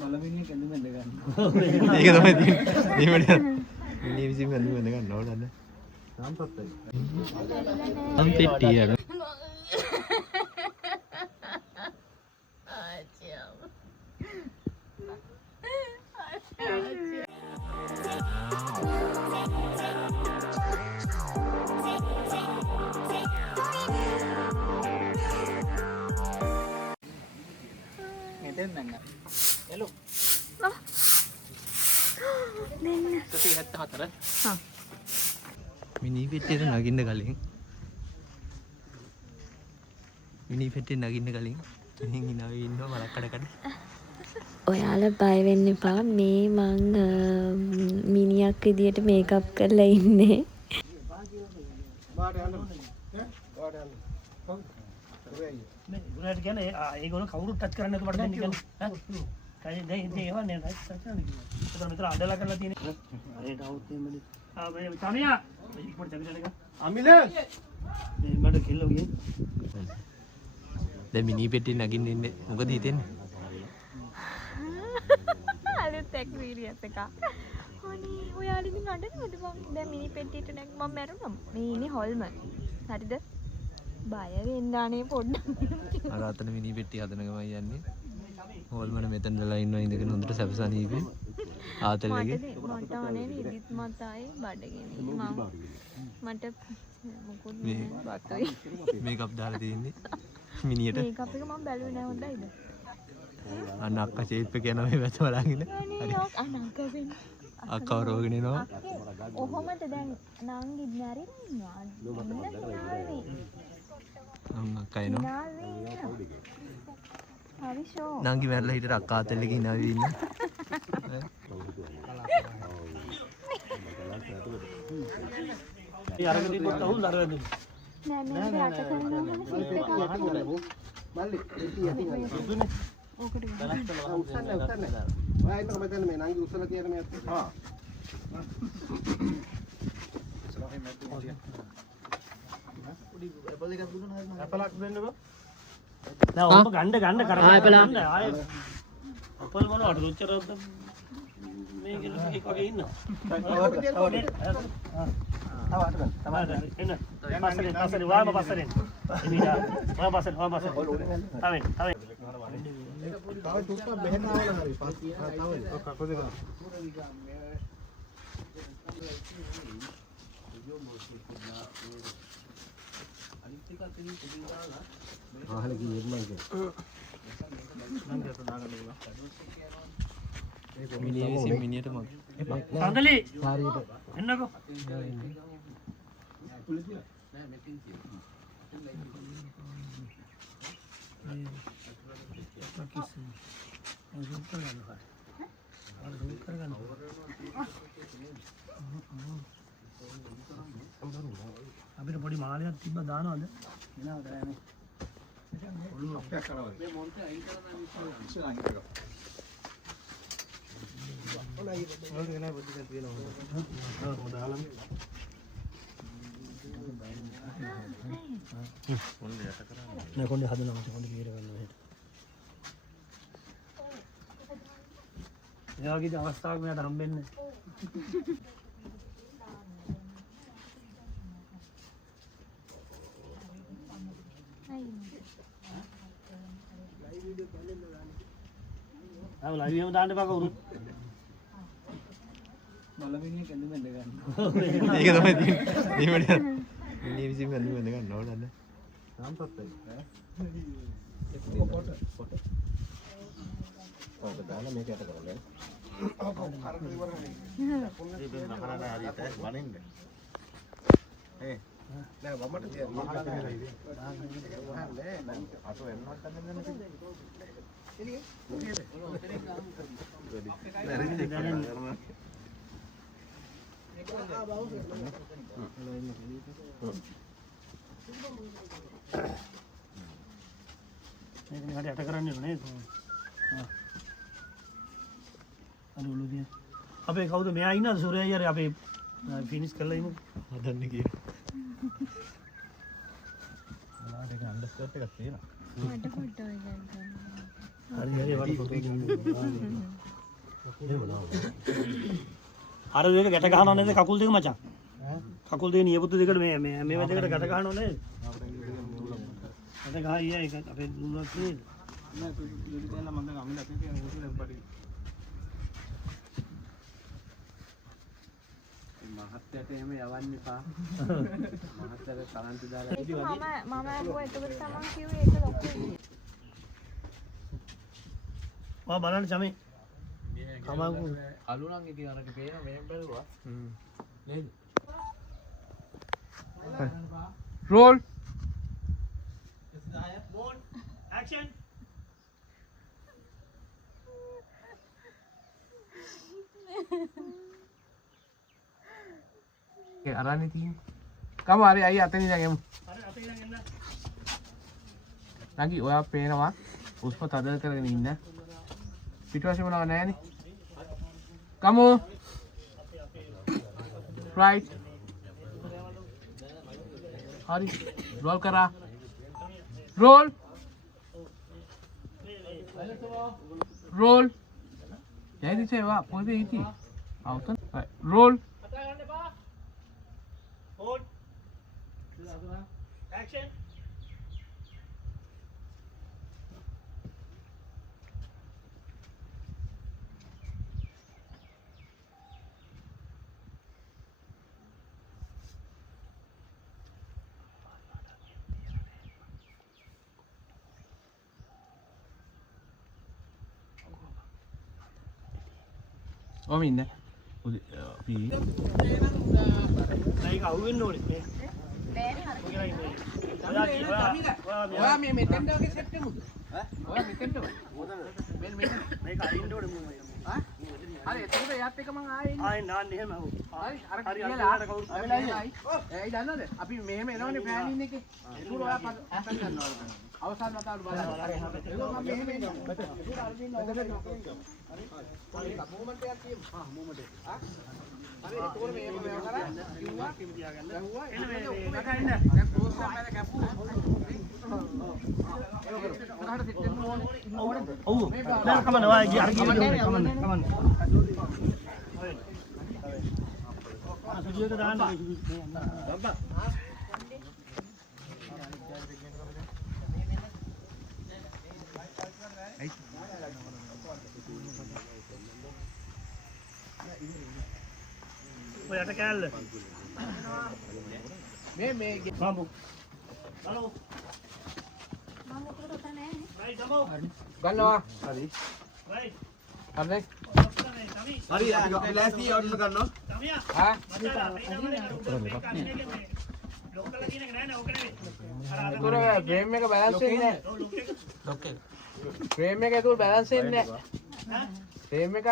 මලමිණිය කැඳ බැඳ ගන්න. ඒක තමයි තියෙන්නේ. මේ මිනිහ විසින් කැඳ බැඳ ගන්න ඕනද? සම්පත්තයි. සම්පෙට්ටිය. Hello. මිනි පෙට්ටියට නගින්න කලින් මිනි පෙට්ටියට නගින්න කලින් මිනින් ඉනවේ ඉන්නවා මලක් කඩ කඩ. ඔයාලා බය වෙන්න එපා. මේ මං මිනියක් විදියට මේකප් කරලා ඉන්නේ. ගුණාට කියන්නේ ඒගොල්ලෝ කවුරුත් ටච් කරන්නේ නැතුව මට දෙන්න කියන්නේ. කයි දෙයි ඒවන්නේ ටච් කරන්නේ. ඒතර මෙතන අඩලා කරලා තියෙන්නේ. අරේ ඩවුට් එන්නේ. මේ තනියා ඉක්මනට ජගිරණ එක. අමිල මේ මඩ කිල්ලෝ ගියේ. දැන් මිනි පෙට්ටිය නගින්න ඉන්නේ. මොකද හිතෙන්නේ? අලුත් එක්ස්පීරියන්ස් එකක්. අනේ ඔයාලා ඉතින් අඬනවද මං දැන් මිනි පෙට්ටියට නැග මම මැරුණා. මේ ඉන්නේ හොල්ම. හරිද? බය වෙන්න අනේ පොඩ්ඩක්. අර අතන මිනි පෙට්ටිය හදන ගමන් යන්නේ. හොල්මන මෙතනලා ඉන්නවා ඉඳගෙන හොඳට සැපසනීපේ. ආතලෙගේ. මට අනේ නිදිත් මතයි බඩගිනි මම මට මොකුත් බතයි. මේකප් දාලා තියෙන්නේ මිනියට. මේකප් එක මම බැලුවේ නෑ හොඳයිද? අන්න අක්කා ෂේප් එක යනවා මේ වැත බලාගෙන. අනේ අනක වෙන්නේ. අක්කව රෝගෙන එනවා. ඔහොමද දැන් නංගි මැරෙන්නේ අම් අක්කා එනවා. හරි ෂෝ. නංගි මැරලා හිටට අක්කා ආතලෙගේ ඉනාවේ ඉන්නේ. ඒ අරගෙන තිබ්බොත් අහුල් අරගෙන නෑ නෑ යට කරනවා නම් ෆිට එක අහුල්. මල්ලි ඉතින් දුන්නේ. ඕකට උස්සන්න. ඔයා ඉන්න කොහෙද මේ නංගි උස්සලා තියෙන මේ අත්. හා. ඉස්සරහින් මැද්ද ඉතින්. පොඩි ඇපල් එකක් දුන්නා නේද? ඇපලක් දෙන්නකෝ. නෑ ඔබ ගන්න කරා. ආයෙ ඇපල් මොනවද රුචිරද්ද මේක එක වගේ ඉන්නවා. තමයි වාම පස්සෙන්. ඉතින් වාම පස්සෙන්. තමයි. තව තුප්ප බෙහෙනාවල හරි පස්සේ තව කකෝ දෙක. ආහල කියෙත් මං මිනිහ විසින් මිනියට මම. සඳලි එන්නකෝ. අපිට පොඩි මාලයක් තිබ්බ දානවද? එනවද නැහැ. ඔළුව අප්පයක් කරවල. මේ මොන්ටේ අයින් කරන්න ඉස්සර අයින් කරගන්න. ඔය නෑ බුද්ධ තියෙනවා. ඔව් දාලම. කොණ්ඩේ යට කරන්නේ. නෑ කොණ්ඩේ හදනවා කොණ්ඩේ කීර ගන්නවා හෙට. ඒ වගේ අවස්ථාවක් මෙයාට හම්බෙන්නේ. ආව ලයිව් එකම දාන්න එපා කවුරු. මලමිණිය කැඳ බැඳ ගන්න. ඒක තමයි තියෙන්නේ. මේ මිනිහ විසින් කැඳ බැඳ ගන්න ඕනද? සම්පත්තයි. ඔක දාලා මේක යට කරලා. ඔව් අර ඉවරනේ. මේ බෙන් නහරන හරියට වනින්න. නෑ වමට තියන්න. නෑ අත වෙනවත් ගන්න එළිය. මොකේද? මේක යට කරන්නේ නේද? අනුලුදිය. අපේ කවුද මෙයා ඉන්නද සූර්යය අයියා අපේ ෆිනිෂ් කරලා ඉමු. හදන්න කියලා. ඔයාලට ඒක අන්ඩර්ස්කර්ට් එකක් තියෙනවා. මට පොඩ්ඩක් ගන්න. හරි වට ෆොටෝ ගන්න. අර දෙක ගැට ගහනව නේද කකුල් දෙක මචං? කකුල් දෙක නියපොතු දෙකට මේ දෙකට ගැට ගහනව නේද? ගැට ගහයි ඒක අපේ දුන්නත් නේද? නෑ දුඩි තැන්න මම දැන් අමිල අපේ කියන උසුලෙන් පඩි. මහත්තයට එහෙම යවන්න එපා. මහත්තයට කරන්ට් දාලා මම ඇහුවා එතකොට තමන් කිව්වේ ඒක ලොකුයි. ඔයා බලන්න චමේ. කමංගු අලු නම් ඉතින් අරක පේන මෙහෙම බැලුවා. නේද? roll Board action. අරන්නේ තියෙන්නේ. කම හරි අයියා අතනින් ඉඳන් එමු. හරි අතේ ඉඳන් එන්න. නැගි ඔයා පේනවා උස්ම තද කරගෙන ඉන්න. පිටුවශේ මොනව නැහැනේ. කමු. right. හරි roll කරා. roll. roll. ජයදි සේවා පොඩි ඉති. අවුතන්. roll. Board action. ඔම ඉන්න. අපි මේක අහුවෙන්න ඕනේ මේ. ඔයා මේ මෙතෙන්ට වගේ සෙට් වෙමුද? ඔයා මෙතෙන්ට වගේ. මෙන්න මේක අරින්න ඕනේ මම. හරි එතකොට එයාත් එක මං ආයේ ඉන්නේ. ආයෙ නාන්න එහෙම අහුව. හරි අර හරි කියලා අර කවුරු ඇයි දන්නවද? අපි මෙහෙම එනවනේ පෑනින් එකේ. ඒක ඔයා පස්සෙන් ගන්නවා. අවසාන වතාවට බලන්න. ඒක මම මෙහෙම එනවා. ඒක අර දින්න මූවමන්ට් එකක් තියෙනවා. මූවමන්ට් එක. හරි එතකොට මේක මේව කරා කිව්වා තියාගන්න. ගහුවා එන්න මේ ඔක්කොම කකන්න. දැන් පෝස්ට් එකක් මම කැපුවා. ඒක සිස්ටම් ඕනේ. ඔව්. නෑ කමන්න ඔයා ගිය අර ගිය කමන්න. ආ සුජියක දාන්න. බබ්බා. ඔයාට කෑල්ල. මේ බම්බු. හලෝ. මම එතකොට උතන නැහැ නේ. රයිට් දමෝ. ගන්නවා. රයිට්. හරි හරි අපි ලෑස්ති අවුට් ගන්නවා. තමියා. ආ ලොක් කරලා තියෙන එක නෑ නේ ඕක නෙවෙයි. ඒතර ෆ්‍රේම් එක බැලන්ස් වෙන්නේ නැහැ. ඔව් ලොක් එක. ලොක් එක. ෆ්‍රේම් එක ඒතර බැලන්ස් වෙන්නේ නැහැ. හා? ෆ්‍රේම් එක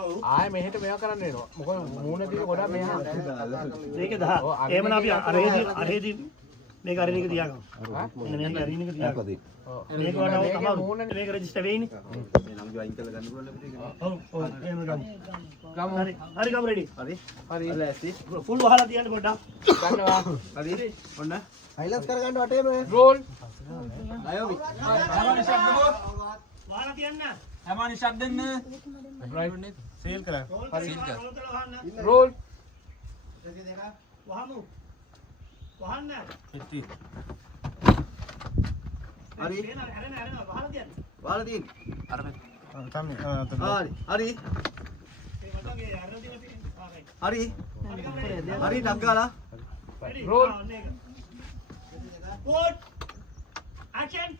ඔව්. ආයෙ මෙහෙට මේවා කරන්න වෙනවා. මොකද මූණ දිගේ ගොඩක් මෙහා. මේක 10. එහෙමනම් අපි අරේදී මේක අරින එක තියාගමු. ආ? එන්න මෙන්න අරින එක තියාගමු. ඔව්. මේක වඩා මේකේ තමයි මූණනේ. මේක රෙජිස්ටර් වෙයිනේ. මේ නම් ජොයින් කරලා ගන්න පුළුවන් අපිට. ඔව් ඔව් එහෙම ගමු. ගමු. හරි හරි ගමු රෙඩි. හරි. හරි. ලෑස්ති. ෆුල් වහලා තියන්න පොඩ්ඩක්. ගන්නවා. හරි. ඔන්න. හයිලයිට් කරගන්න වටේම. රෝල්. අයෝමි. වහලා තියන්න. හැමෝනි ෂොට් දෙන්න. රයිට් නේද? සීල් කරා. හරි. රෝල් කරලා වහන්න. රෝල්. වහමු. වහන්න. හරි. හැරෙන වහලා තියන්න. වහලා තියෙන. අර මේ හරි. ඒ හරි. වටගේ හැරෙන දින තියෙන. ආ රයිට්. හරි. හරි ඩග්ගාලා. Ready. Roll. Board. Action.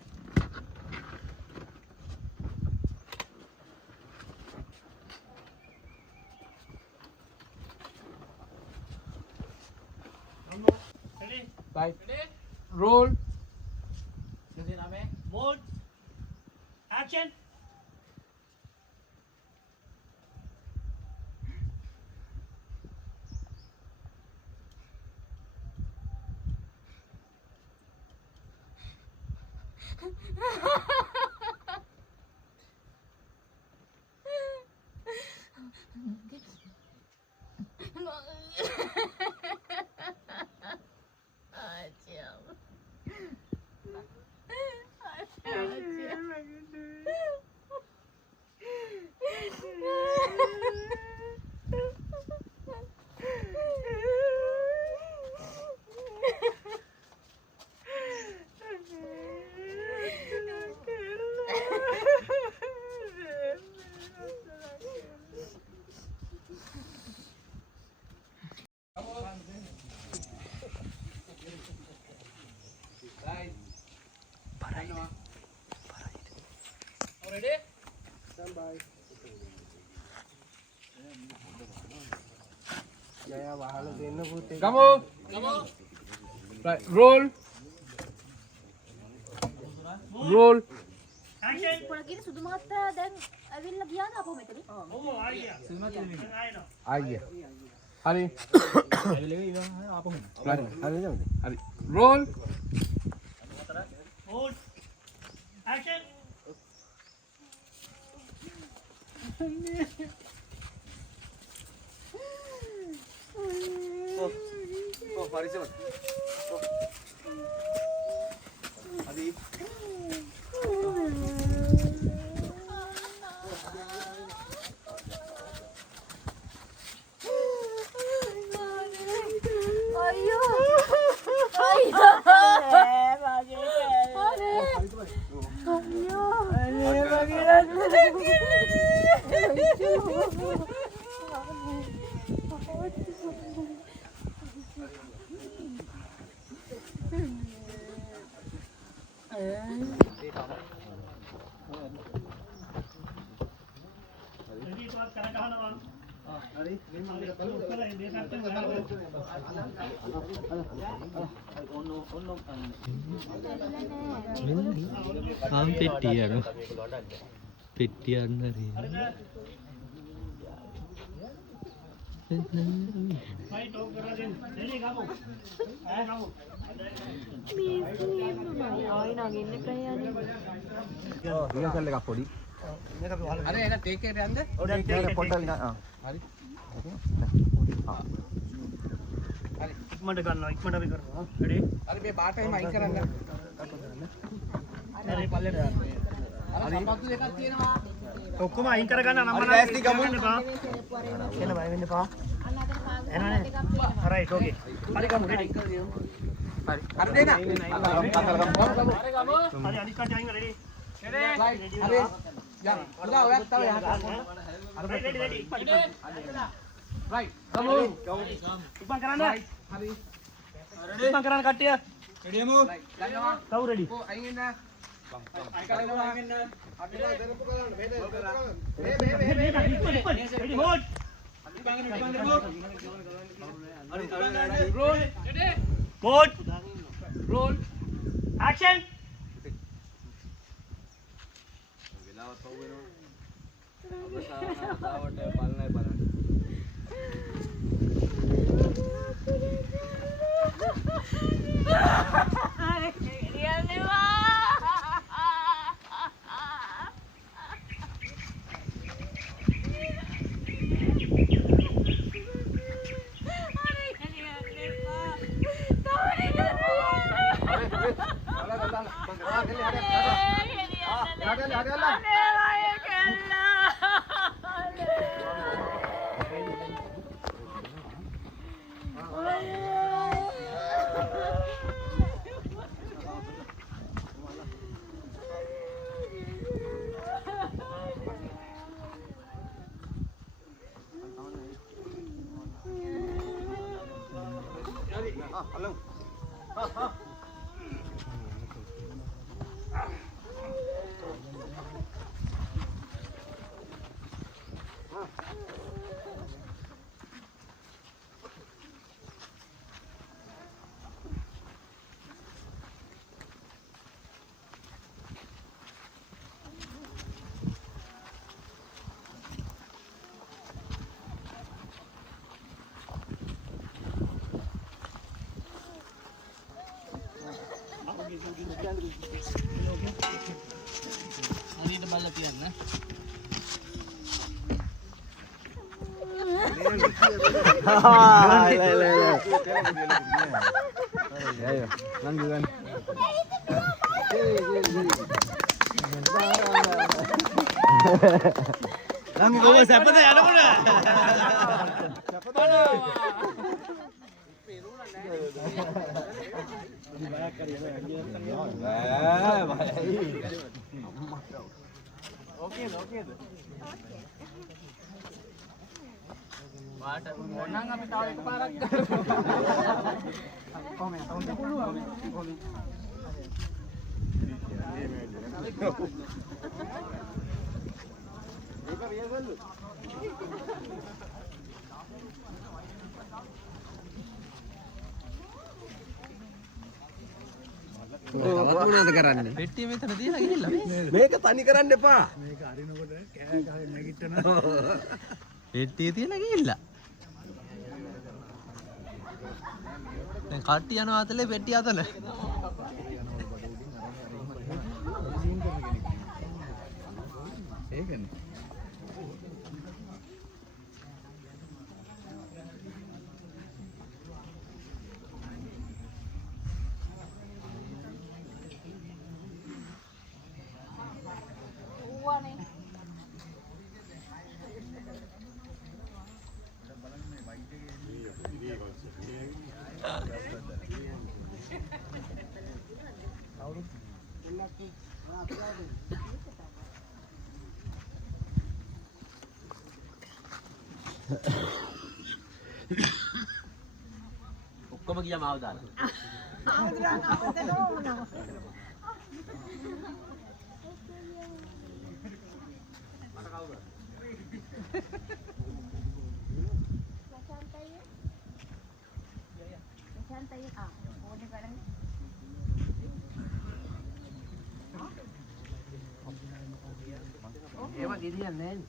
Ready? Right. Roll. Board. Action. Kamu. Right, roll. Roll. Action. පොළ කියන සුදු මහත්තයා දැන් ඇවිල්ලා ගියාද අපෝ මෙතනින්? ඔව් ආයියා. ආයෙනවා. Aja. Hari. Hari. Roll. Hold. Action. Oh, mari cepat. Adi. අයියෝ Jadi itu sekarang kawan awak. Adi. ආම් පෙට්ටිය යන පෙට්ටිය යන්න හරි Baik, dok kerasin. Jadi kamu. Kamu. ආයි නගින්න එපා යන්නේ. රියසල් එකක් පොඩි. Ada enak take it anda. Udah පොඩ්ඩක් නිකන් Hari. ඉක්මනට ගන්නවා ඉක්මනට අපි කරනවා රෙඩි Hari මේ බාට එහෙම අයින් කරන්න. හරි පල්ලෙට අර සම්පත්තු දෙකක් තියෙනවා. ඔක්කොම අයින් කරගන්න නම් හරි, ලෑස්ති ගමු. එන්න බය වෙන්න එපා එනනේ රයිට් ඕකේ හරි ගමු රෙඩි Hari දෙන්න. හරි අනිත් කට්ටිය අයින් ready Right. Hari. Ya, udah ඔයත් තව යහට. Ready ready Right. Kamu. ඉක්මන් කරන්න Hari. ඉක්මන් කරන්න කට්ටිය Right. ගන්නවා. කවුරු රෙඩි ඔව් අයින් වෙන්න. රෙඩි හොඩ් Roll. හොඩ් Roll. ඇක්ෂන් වෙලාවත් පව් වෙනවා. අවසානවට බලන්නයි බලන්න. Hello. හරියට බලලා තියන්න Nang gowo සැපද යනකොට ඕනනම් අපි තව එකපාරක් මොනවද කරන්නේ? පෙට්ටිය මෙතන තියලා ගිහිල්ලා. මේක තනි කරන්න එපා. පෙට්ටිය තියලා ගිහිල්ලා. දැන් කට්ටිය යනවා අතලේ පෙට්ටිය අතල. ඒකනේ. ඔක්කොම ගියා මාව දාලා. ඒව ගෙඩියක් නැහැ නේ.